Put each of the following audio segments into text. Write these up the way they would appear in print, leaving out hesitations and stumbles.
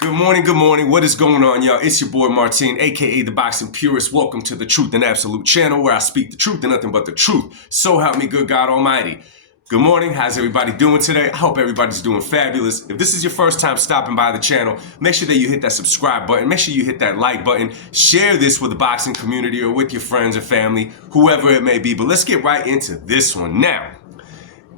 Good morning. What is going on, y'all? It's your boy Martin, aka the Boxing Purist. Welcome to the Truth and Absolute channel where I speak the truth and nothing but the truth. So help me good God Almighty. Good morning. How's everybody doing today? I hope everybody's doing fabulous. If this is your first time stopping by the channel, make sure that you hit that subscribe button. Make sure you hit that like button. Share this with the boxing community or with your friends or family, whoever it may be. But let's get right into this one now.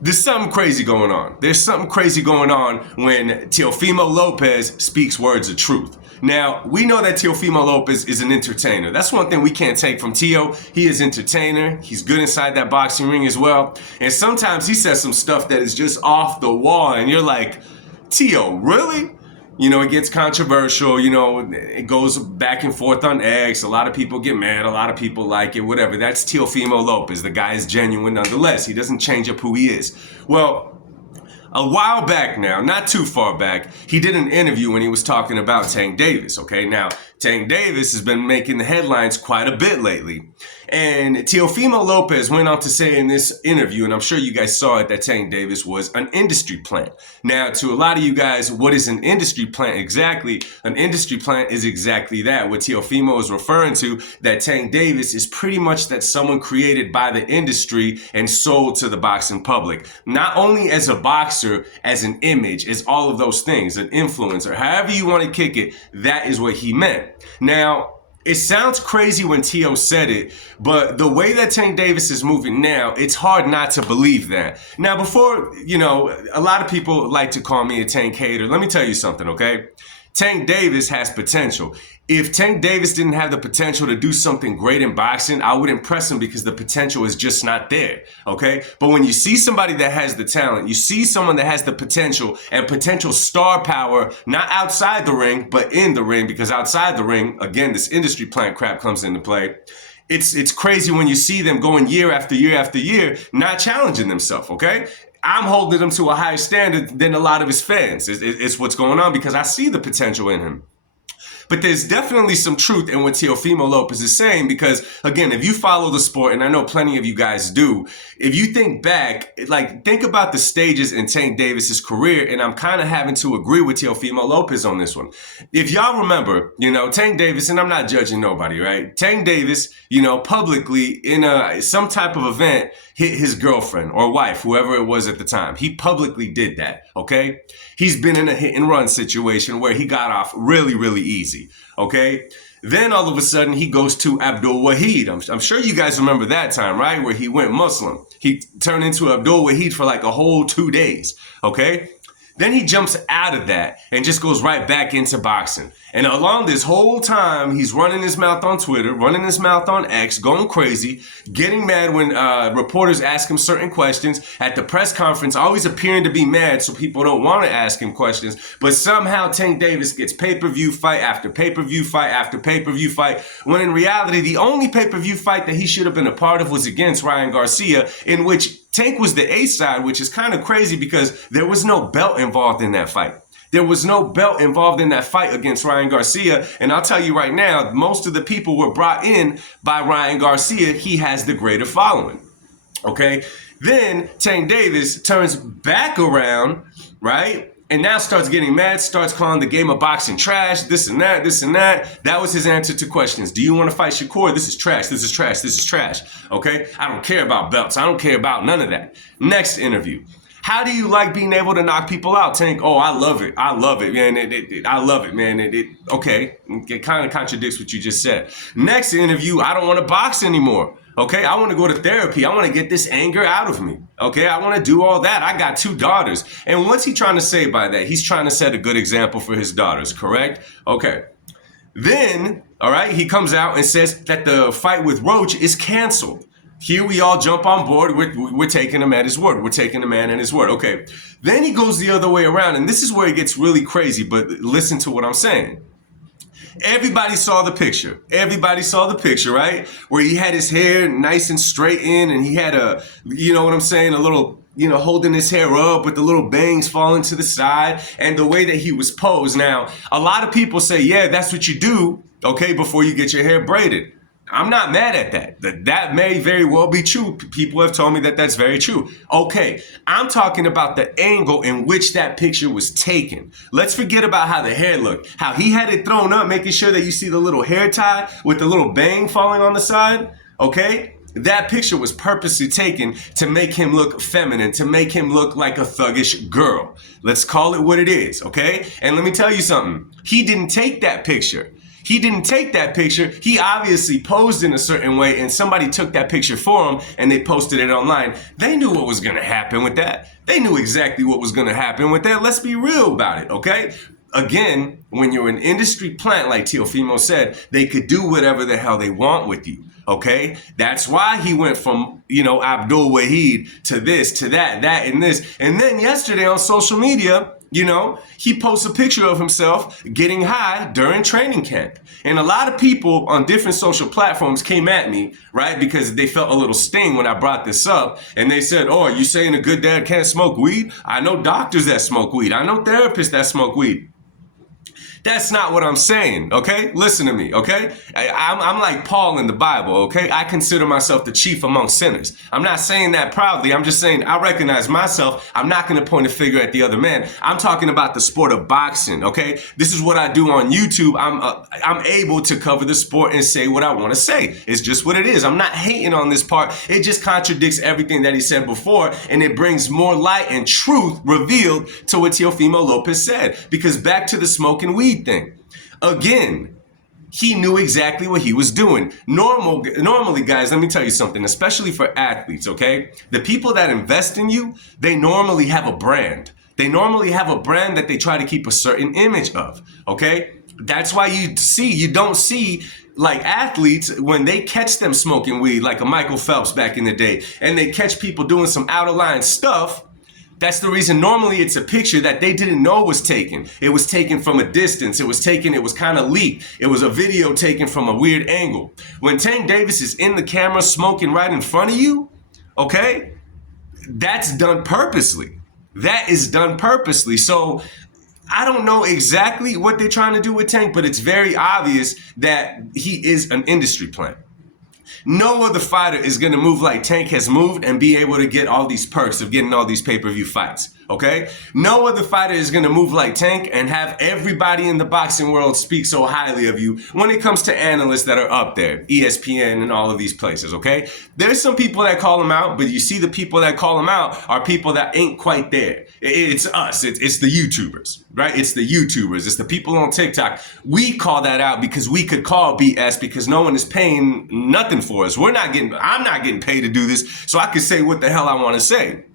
There's something crazy going on. There's something crazy going on when Teofimo Lopez speaks words of truth. Now, we know that Teofimo Lopez is an entertainer. That's one thing we can't take from Teo. He is an entertainer. He's good inside that boxing ring as well. And sometimes he says some stuff that is just off the wall. And you're like, Teo, really? You know, it gets controversial, you know, it goes back and forth on X. A lot of people get mad. A lot of people like it, whatever. That's Teofimo Lopez. The guy is genuine nonetheless. He doesn't change up who he is. Well, a while back now, not too far back, he did an interview when he was talking about Tank Davis, okay? Now, Tank Davis has been making the headlines quite a bit lately. And Teofimo Lopez went on to say in this interview, and I'm sure you guys saw it, that Tank Davis was an industry plant. Now, to a lot of you guys, what is an industry plant exactly? An industry plant is exactly that. What Teofimo is referring to, that Tank Davis is pretty much that someone created by the industry and sold to the boxing public. Not only as a boxer, as an image, as all of those things, an influencer, however you want to kick it, that is what he meant. Now, it sounds crazy when Teo said it, but the way that Tank Davis is moving now, it's hard not to believe that. Now, before, you know, a lot of people like to call me a Tank hater. Let me tell you something, okay? Tank Davis has potential. If Tank Davis didn't have the potential to do something great in boxing, I wouldn't press him because the potential is just not there, okay? But when you see somebody that has the talent, you see someone that has the potential and potential star power, not outside the ring, but in the ring, because outside the ring, again, this industry plant crap comes into play. It's crazy when you see them going year after year after year, not challenging themselves, okay? I'm holding him to a higher standard than a lot of his fans. It's what's going on because I see the potential in him. But there's definitely some truth in what Teofimo Lopez is saying because, again, if you follow the sport, and I know plenty of you guys do, if you think back, like, think about the stages in Tank Davis's career, and I'm kind of having to agree with Teofimo Lopez on this one. If y'all remember, you know, Tank Davis, and I'm not judging nobody, right? Tank Davis, you know, publicly in some type of event, hit his girlfriend or wife, whoever it was at the time. He publicly did that, okay? He's been in a hit and run situation where he got off really, really easy, okay? Then all of a sudden he goes to Abdul Wahid. I'm sure you guys remember that time, right? Where he went Muslim. He turned into Abdul Wahid for like a whole 2 days, okay? Then he jumps out of that and just goes right back into boxing. And along this whole time, he's running his mouth on Twitter, running his mouth on X, going crazy, getting mad when reporters ask him certain questions. At the press conference, always appearing to be mad so people don't want to ask him questions. But somehow Tank Davis gets pay-per-view fight after pay-per-view fight after pay-per-view fight, when in reality, the only pay-per-view fight that he should have been a part of was against Ryan Garcia, in which Tank was the A side, which is kind of crazy because there was no belt involved in that fight. There was no belt involved in that fight against Ryan Garcia. And I'll tell you right now, most of the people were brought in by Ryan Garcia. He has the greater following. Okay. Then Tank Davis turns back around, right? And now starts getting mad, starts calling the game of boxing trash, this and that, this and that. That was his answer to questions. Do you want to fight Shakur? This is trash, this is trash, this is trash. Okay? I don't care about belts. I don't care about none of that. Next interview. How do you like being able to knock people out, Tank? Oh, I love it. I love it, man. I love it, man. Okay. It kind of contradicts what you just said. Next interview, I don't want to box anymore. Okay, I want to go to therapy. I want to get this anger out of me. Okay, I want to do all that. I got 2 daughters. And what's he trying to say by that? He's trying to set a good example for his daughters, correct? Okay. Then, all right, he comes out and says that the fight with Roach is canceled. Here we all jump on board. We're taking him at his word. We're taking the man at his word. Okay. Then he goes the other way around. And this is where it gets really crazy. But listen to what I'm saying. Everybody saw the picture. Everybody saw the picture, right? Where he had his hair nice and straight in. And he had a, you know what I'm saying, a little, you know, holding his hair up with the little bangs falling to the side. And the way that he was posed. Now, a lot of people say, yeah, that's what you do, okay, before you get your hair braided. I'm not mad at that. That may very well be true. People have told me that that's very true. Okay, I'm talking about the angle in which that picture was taken. Let's forget about how the hair looked, how he had it thrown up, making sure that you see the little hair tie with the little bang falling on the side. Okay? That picture was purposely taken to make him look feminine, to make him look like a thuggish girl. Let's call it what it is, okay? And let me tell you something. He didn't take that picture. He didn't take that picture. He obviously posed in a certain way, and somebody took that picture for him and they posted it online. They knew what was going to happen with that. They knew exactly what was going to happen with that. Let's be real about it, okay? Again, when you're an industry plant, like Teofimo said, they could do whatever the hell they want with you. Okay, that's why he went from, Abdul Wahid to this, to that, and this. And then yesterday on social media, he posts a picture of himself getting high during training camp. And a lot of people on different social platforms came at me, right? Because they felt a little sting when I brought this up. And they said, oh, are you saying a good dad can't smoke weed? I know doctors that smoke weed. I know therapists that smoke weed. That's not what I'm saying, okay? Listen to me, okay? I'm like Paul in the Bible, okay? I consider myself the chief among sinners. I'm not saying that proudly. I'm just saying I recognize myself. I'm not going to point a finger at the other man. I'm talking about the sport of boxing, okay? This is what I do on YouTube. I'm able to cover the sport and say what I want to say. It's just what it is. I'm not hating on this part. It just contradicts everything that he said before, and it brings more light and truth revealed to what Teofimo Lopez said. Because back to the smoking weed thing. Again, he knew exactly what he was doing. Normally, guys, let me tell you something, especially for athletes, okay? The people that invest in you, they normally have a brand. They normally have a brand that they try to keep a certain image of, okay? That's why you don't see like athletes when they catch them smoking weed, like a Michael Phelps back in the day, and they catch people doing some out of line stuff. That's the reason normally it's a picture that they didn't know was taken. It was taken from a distance. It was kind of leaked. It was a video taken from a weird angle. When Tank Davis is in the camera smoking right in front of you, okay, that's done purposely. That is done purposely. So I don't know exactly what they're trying to do with Tank, but it's very obvious that he is an industry plant. No other fighter is going to move like Tank has moved and be able to get all these perks of getting all these pay-per-view fights, okay? No other fighter is going to move like Tank and have everybody in the boxing world speak so highly of you when it comes to analysts that are up there, ESPN and all of these places, okay? There's some people that call him out, but you see the people that call him out are people that ain't quite there. It's us. It's the YouTubers, right? It's the YouTubers. It's the people on TikTok. We call that out because we could call BS because no one is paying nothing for us. I'm not getting paid to do this, so I can say what the hell I want to say.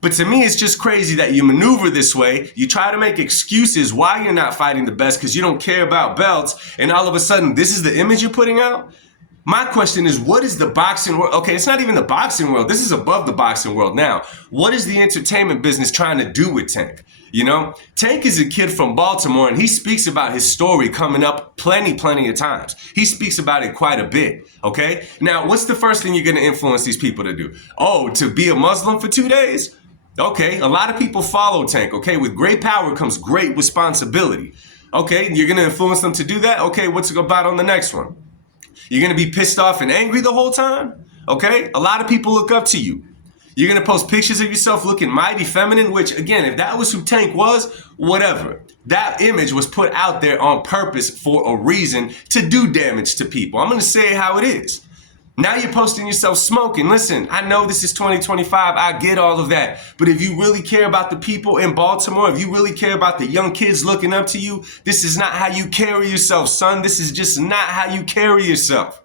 But to me, it's just crazy that you maneuver this way. You try to make excuses why you're not fighting the best because you don't care about belts, and all of a sudden, this is the image you're putting out? My question is, what is the boxing world? Okay, it's not even the boxing world. This is above the boxing world now. What is the entertainment business trying to do with Tank? Tank is a kid from Baltimore, and he speaks about his story coming up plenty of times. He speaks about it quite a bit, okay? Now, what's the first thing you're going to influence these people to do? Oh, to be a Muslim for 2 days? Okay, a lot of people follow Tank, okay? With great power comes great responsibility. Okay, you're going to influence them to do that? Okay, what's about on the next one? You're going to be pissed off and angry the whole time? Okay? A lot of people look up to you. You're going to post pictures of yourself looking mighty feminine, which, again, if that was who Tank was, whatever. That image was put out there on purpose for a reason to do damage to people. I'm going to say it how it is. Now you're posting yourself smoking. Listen, I know this is 2025. I get all of that. But if you really care about the people in Baltimore, if you really care about the young kids looking up to you, this is not how you carry yourself, son. This is just not how you carry yourself.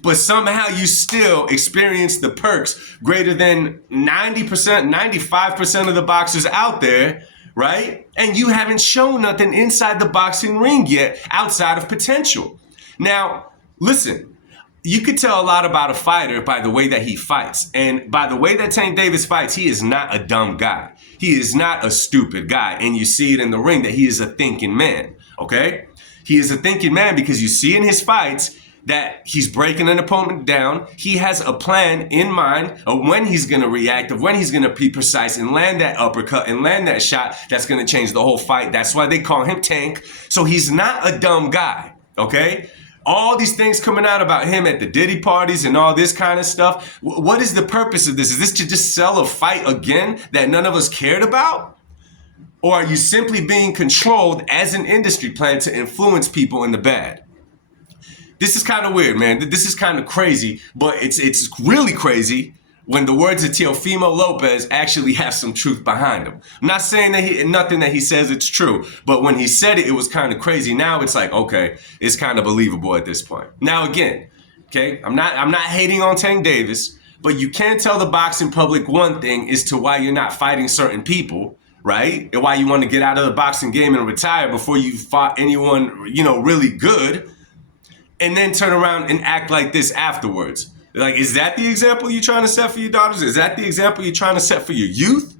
But somehow you still experience the perks greater than 90%, 95% of the boxers out there, right? And you haven't shown nothing inside the boxing ring yet outside of potential. Now, listen. You could tell a lot about a fighter by the way that he fights. And by the way that Tank Davis fights, he is not a dumb guy. He is not a stupid guy. And you see it in the ring that he is a thinking man, okay? He is a thinking man because you see in his fights that he's breaking an opponent down. He has a plan in mind of when he's going to react, of when he's going to be precise and land that uppercut and land that shot that's going to change the whole fight. That's why they call him Tank. So he's not a dumb guy, okay? All these things coming out about him at the Diddy parties and all this kind of stuff. What is the purpose of this? Is this to just sell a fight again that none of us cared about? Or are you simply being controlled as an industry plan to influence people in the bad? This is kind of weird, man. This is kind of crazy, but it's really crazy when the words of Teofimo Lopez actually have some truth behind them. I'm not saying that nothing that he says it's true, but when he said it, it was kind of crazy. Now it's like, okay, it's kind of believable at this point. Now again, okay, I'm not hating on Tank Davis, but you can't tell the boxing public one thing as to why you're not fighting certain people, right? And why you want to get out of the boxing game and retire before you fought anyone, really good, and then turn around and act like this afterwards. Like, is that the example you're trying to set for your daughters? Is that the example you're trying to set for your youth?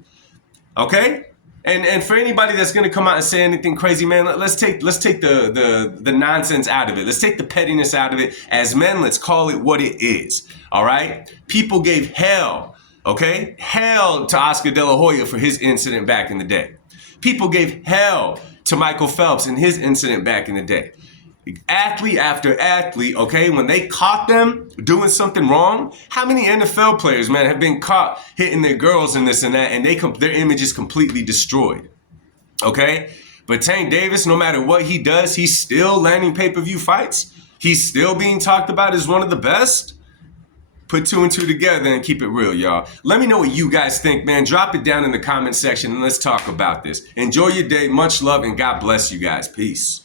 Okay? And for anybody that's gonna come out and say anything crazy, man, let's take the nonsense out of it. Let's take the pettiness out of it. As men, let's call it what it is. All right? People gave hell, okay? Hell to Oscar De La Hoya for his incident back in the day. People gave hell to Michael Phelps and his incident back in the day. Athlete after athlete, okay, when they caught them doing something wrong, how many NFL players, man, have been caught hitting their girls and this and that, and their image is completely destroyed, okay? But Tank Davis, no matter what he does, he's still landing pay-per-view fights. He's still being talked about as one of the best. Put two and two together and keep it real, y'all. Let me know what you guys think, man. Drop it down in the comment section and let's talk about this. Enjoy your day. Much love and God bless you guys. Peace.